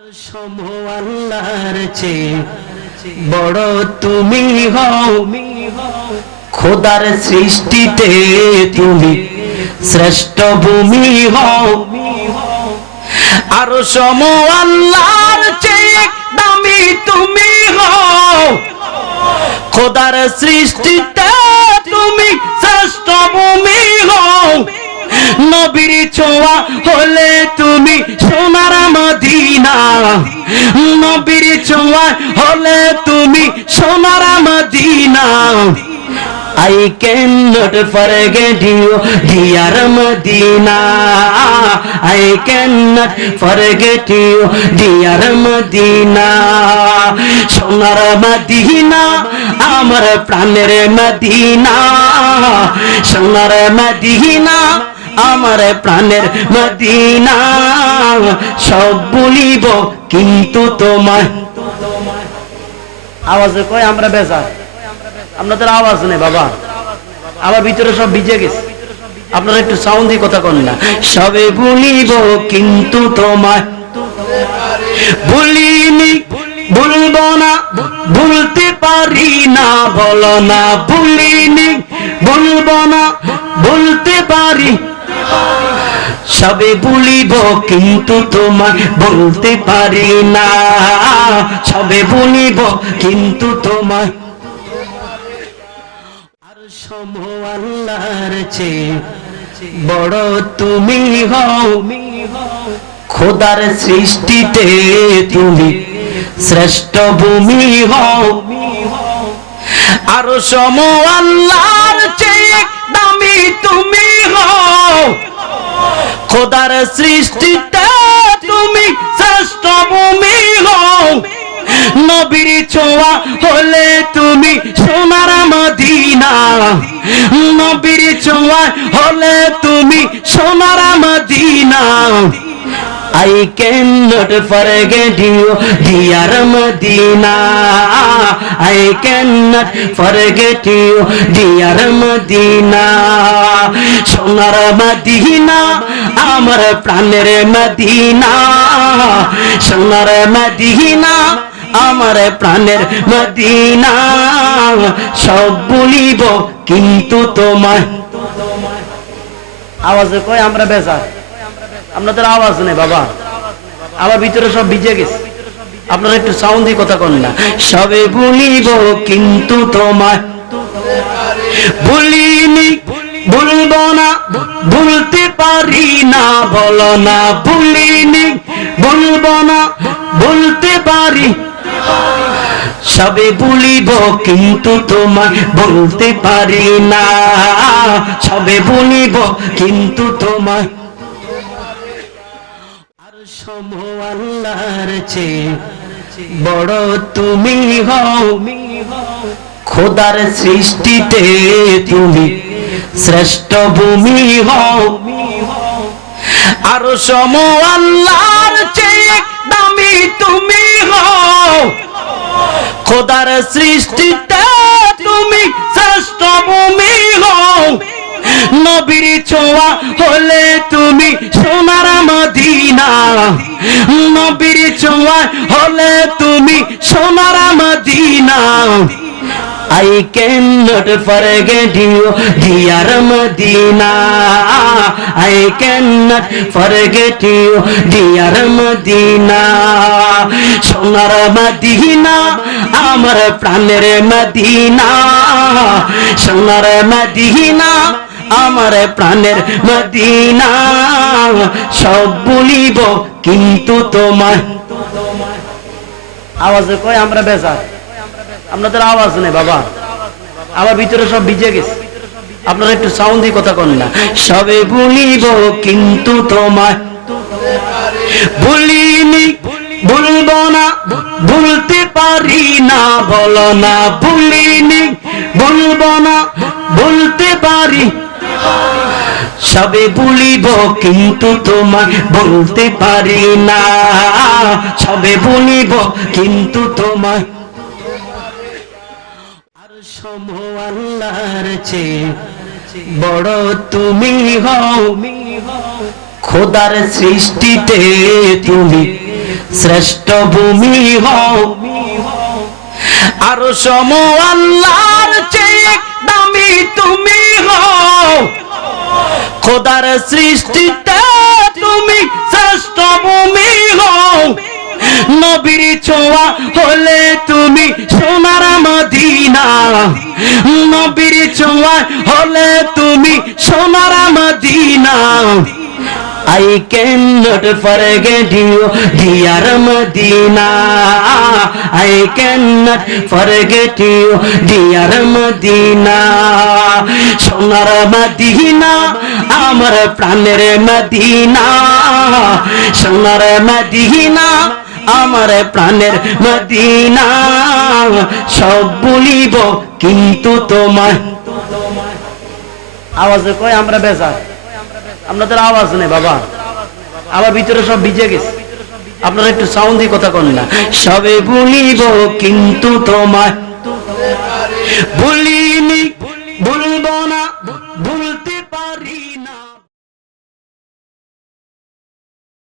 সম আল্লাহর চেয়ে বড় তুমি হও, খোদার সৃষ্টিতে তুমি শ্রেষ্ঠ ভূমি হও। আর সম আল্লাহর চেয়ে দামি তুমি হও, খোদার সৃষ্টিতে তুমি শ্রেষ্ঠ ভূমি হও। নবীর ছোঁয়া হলে তুমি সোনার মদিনা, নবীর ছোঁয়া হলে তুমি সোনার Medina. I cannot forget you, dear Medina. I cannot forget you, dear Medina. সোনার মদিনা আমার প্রাণের মদিনা, সোনার মদিনা আমার প্রাণের মদিনা। সব ভুলিব কিন্তু তোমায়। আওয়াজে কয় আমরা বেজার, আপনাদের আওয়াজ নেই বাবা, আমার ভিতরে সব ভিজে গেছে, আপনারা একটু সাউন্ড দিয়ে কথা কন না। সবে ভুলিব কিন্তু তোমায় ভুলিনি, ভুলবো না, ভুলতে পারি না, বলো না ভুলিনি, ভুলবো না, ভুলতে পারি। সবে ভুলিব কিন্তু তোমায় বলতে পারি না, সবে ভুলিব কিন্তু তোমায়। আর সম আল্লাহর চেয়ে বড় তুমি হও, খোদার সৃষ্টিতে তুমি শ্রেষ্ঠ ভূমি হও। আর সম আল্লাহর চেয়ে দামি তুমি হও, খোদার সৃষ্টিতে তুমি শ্রেষ্ঠ ভূমি হও। নবীর ছোঁয়া হলে তুমি সোনার মদিনা, নবীর ছোঁয়া হলে তুমি সোনার Medina. I cannot forget you, dear Medina. I cannot forget you, dear Medina. সোনার মদিনা আমার প্রাণের মদিনা, সোনার মদিনা আমার প্রাণের মদিনা। সব ভুলিব কিন্তু তোমায়। আওয়াজে কয় আমরা বেজার, আপনাদের আওয়াজ নেই বাবা, আমার ভিতরে সব ভিজে গেছে, আপনারা একটু সাউন্ড দিয়ে কথা কন না। সবে ভুলিব কিন্তু তোমায় ভুলিনি, ভুলবো না, ভুলতে পারি না, বলো না ভুলিনি, ভুলবো না, ভুলতে পারি। সবে ভুলিব কিন্তু তোমায় বলতে পারি না, সবে ভুলিব কিন্তু তোমায়। আর সম আল্লাহর চেয়ে বড় তুমি হও, খোদার সৃষ্টিতে তুমি শ্রেষ্ঠ ভূমি হও। আর সম আল্লাহর চেয়ে দামি তুমি হও, খোদার সৃষ্টিতে তুমি শ্রেষ্ঠ ভূমি হও। নবীর ছোঁয়া হলে তুমি সোনার মদিনা, নবীর ছোঁয়া হলে তুমি সোনার Medina. I cannot forget you, dear Medina. I cannot forget you, dear Medina. সোনার মদিনা আমার প্রাণের মদিনা, সোনার মদিনা আমার প্রাণের মদিনা। সব ভুলিব কিন্তু তোমায়। আওয়াজে কয় আমরা বেজার, আপনাদের আওয়াজ নেই বাবা, আমার ভিতরে সব ভিজে গেছে, আপনারা একটু সাউন্ড দিয়ে কথা কন না। সবে ভুলিব কিন্তু তোমায় ভুলিনি, ভুলবো না, ভুলতে পারি না, বলো না ভুলিনি, ভুলবো না, ভুলতে পারি। সবে ভুলিব কিন্তু তোমায় বলতে পারি না, সবে ভুলিব কিন্তু তোমায়। আর সম আল্লাহর চেয়ে বড় তুমি হও, খোদার সৃষ্টিতে তুমি শ্রেষ্ঠ ভূমি হও, আর সম আল্লাহর চেয়ে দামি তুমি হও, খোদার সৃষ্টিতে তুমি শ্রেষ্ঠ ভূমি হও, নবীর ছোঁয়া হলে তুমি সোনার মদিনা, নবীর ছোঁয়া হলে তুমি সোনার Medina. I cannot forget you, dear Medina. I cannot forget you, dear Medina. সোনার মদিনা আমার প্রাণের মদিনা, সোনার মদিনা আমার প্রাণের মদিনা। সব বলিব কিন্তু তোমায়। আওয়াজে কয় আমরা বেজার, আপনাদের আওয়াজ নেই বাবা, আমার ভিতরে সব ভিজে গেছে, আপনারা একটু সাউন্ড দিয়ে কথা কন না। সবে বলিব কিন্তু তোমায়, বলি